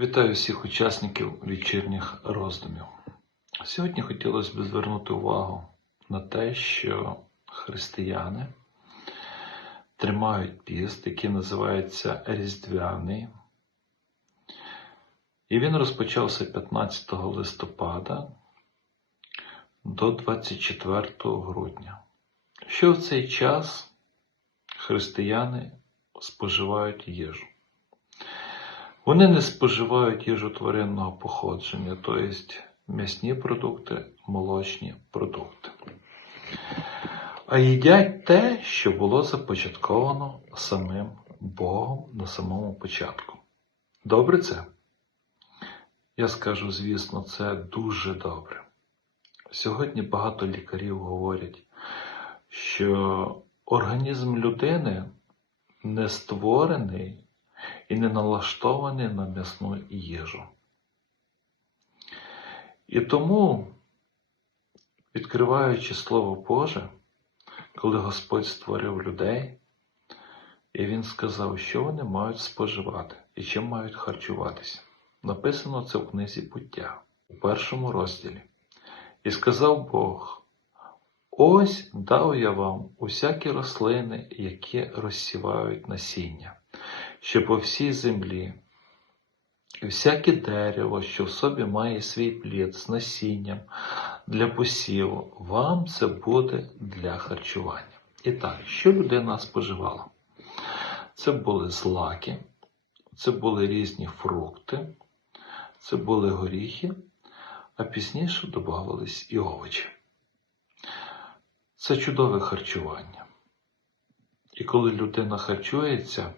Вітаю всіх учасників вечірніх роздумів. Сьогодні хотілося б звернути увагу на те, що християни тримають піст, який називається Різдвяний. І він розпочався 15 листопада до 24 грудня. Що в цей час християни споживають їжу? Вони не споживають їжу тваринного походження, тобто м'ясні продукти, молочні продукти. А їдять те, що було започатковано самим Богом на самому початку. Добре це? Я скажу, звісно, це дуже добре. Сьогодні багато лікарів говорять, що організм людини не створений і не налаштований на м'ясну їжу. І тому, відкриваючи Слово Боже, коли Господь створив людей, і Він сказав, що вони мають споживати і чим мають харчуватися. Написано це в книзі буття у першому розділі. І сказав Бог: Ось дав я вам усякі рослини, які розсівають насіння, що по всій землі, і всяке дерево, що в собі має свій плід з насінням для посіву, вам це буде для харчування. І так, що людина споживала? Це були злаки, це були різні фрукти, це були горіхи, а пізніше додавались і овочі. Це чудове харчування. І коли людина харчується,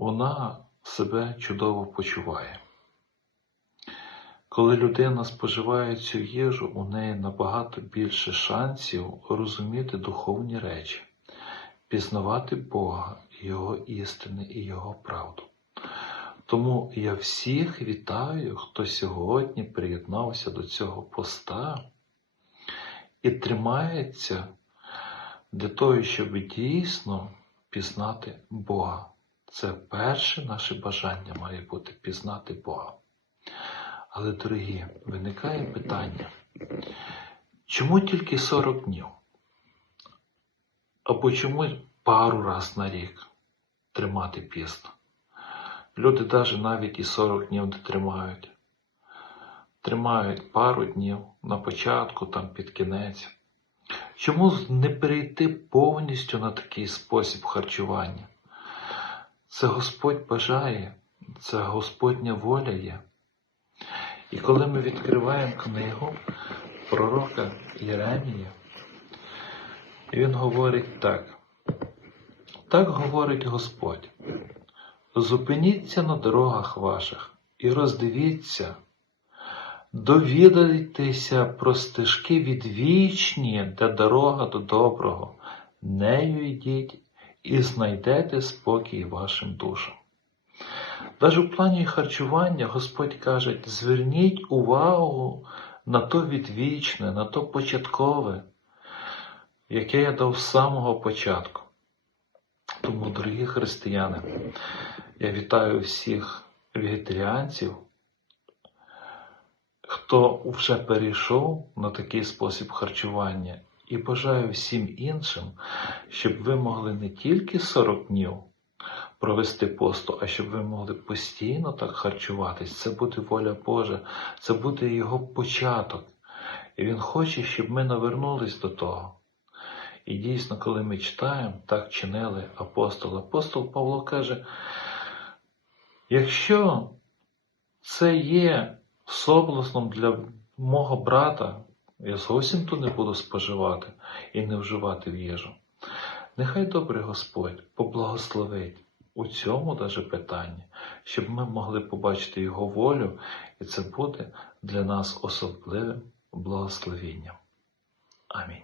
вона себе чудово почуває. Коли людина споживає цю їжу, у неї набагато більше шансів розуміти духовні речі, пізнавати Бога, Його істини і Його правду. Тому я всіх вітаю, хто сьогодні приєднався до цього поста і тримається для того, щоб дійсно пізнати Бога. Це перше наше бажання має бути пізнати Бога. Але, дорогі, виникає питання, чому тільки 40 днів? Або чому пару раз на рік тримати піст? Люди навіть навіть і 40 днів не тримають. Тримають пару днів на початку, там під кінець. Чому не перейти повністю на такий спосіб харчування? Це Господь бажає, це Господня воля є. І коли ми відкриваємо книгу пророка Єремія, він говорить так. Так говорить Господь. Зупиніться на дорогах ваших і роздивіться, довідайтеся про стежки відвічні, де дорога до доброго, нею йдіть і знайдете спокій вашим душам. Навіть у плані харчування Господь каже, зверніть увагу на то відвічне, на то початкове, яке я дав з самого початку. Тому, дорогі християни, я вітаю всіх вегетаріанців, хто вже перейшов на такий спосіб харчування, і бажаю всім іншим, щоб ви могли не тільки 40 днів провести посту, а щоб ви могли постійно так харчуватись. Це буде воля Божа, це буде його початок. І Він хоче, щоб ми навернулись до того. І дійсно, коли ми читаємо, так чинили апостол. Апостол Павло каже, якщо це є соблазном для мого брата, я зовсім то не буду споживати і не вживати в їжу. Нехай добрий Господь поблагословить у цьому даже питанні, щоб ми могли побачити Його волю, і це буде для нас особливим благословенням. Амінь.